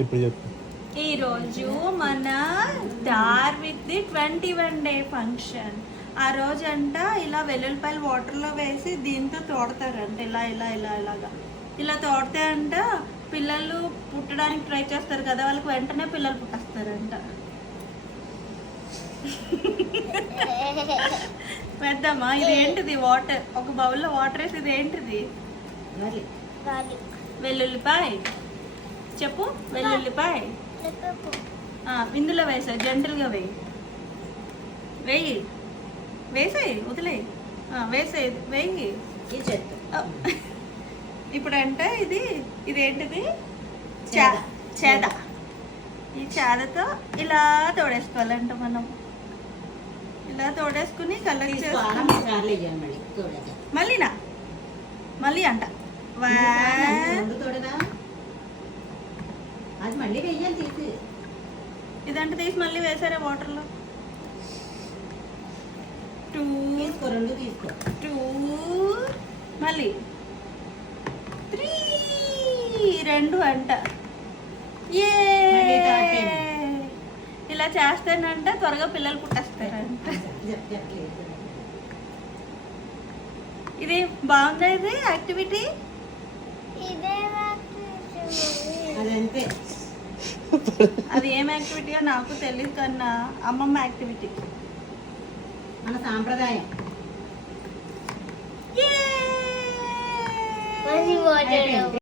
ఇప్పుడు చెప్పు. ఈరోజు మన డార్విక్ది 21 డే ఫంక్షన్. ఆ రోజు అంట ఇలా వెల్లుల్లిపాయలు వాటర్లో వేసి దీంతో తోడతారంట. ఇలా ఇలా ఇలా ఇలాగా ఇలా తోడితే అంట పిల్లలు పుట్టడానికి ట్రై చేస్తారు కదా, వాళ్ళకి వెంటనే పిల్లలు పుట్టేస్తారంట. పెద్దమ్మా ఇది ఏంటిది? వాటర్, ఒక బౌల్లో వాటర్ వేసి ఇది ఏంటిది? వెల్లుల్లిపాయ. చెప్పు. వెల్లుల్లిపాయ ఇందులో వేసా, జంటలుగా వేయి, వేయి, వేసేయి, వదిలేయి, వేసేయి, వేయి. ఇప్పుడంటే ఇదేంటిది? చేద. ఈ చేదతో ఇలా తోడేసుకోవాలంట మనం. ఇలా తోడేసుకుని కలెక్ట్ మళ్ళీనా మళ్ళీ అంట. అది మళ్ళీ వెయ్యాలి తీసి. ఇదంటే తీసి మళ్ళీ వేసారా వాటర్లో? 2 తీసుకో. 2 మళ్ళీ 3 2 అంట. ఇలా చేస్తానంట త్వరగా పిల్లలు పుట్టేస్తారంట. ఇది బాగుందా? ఇది యాక్టివిటీ అదంతే. అది ఏం యాక్టివిటీయో నాకు తెలియదు కన్నా అమ్మమ్మ యాక్టివిటీ, మన సాంప్రదాయం. అయిపోయింది.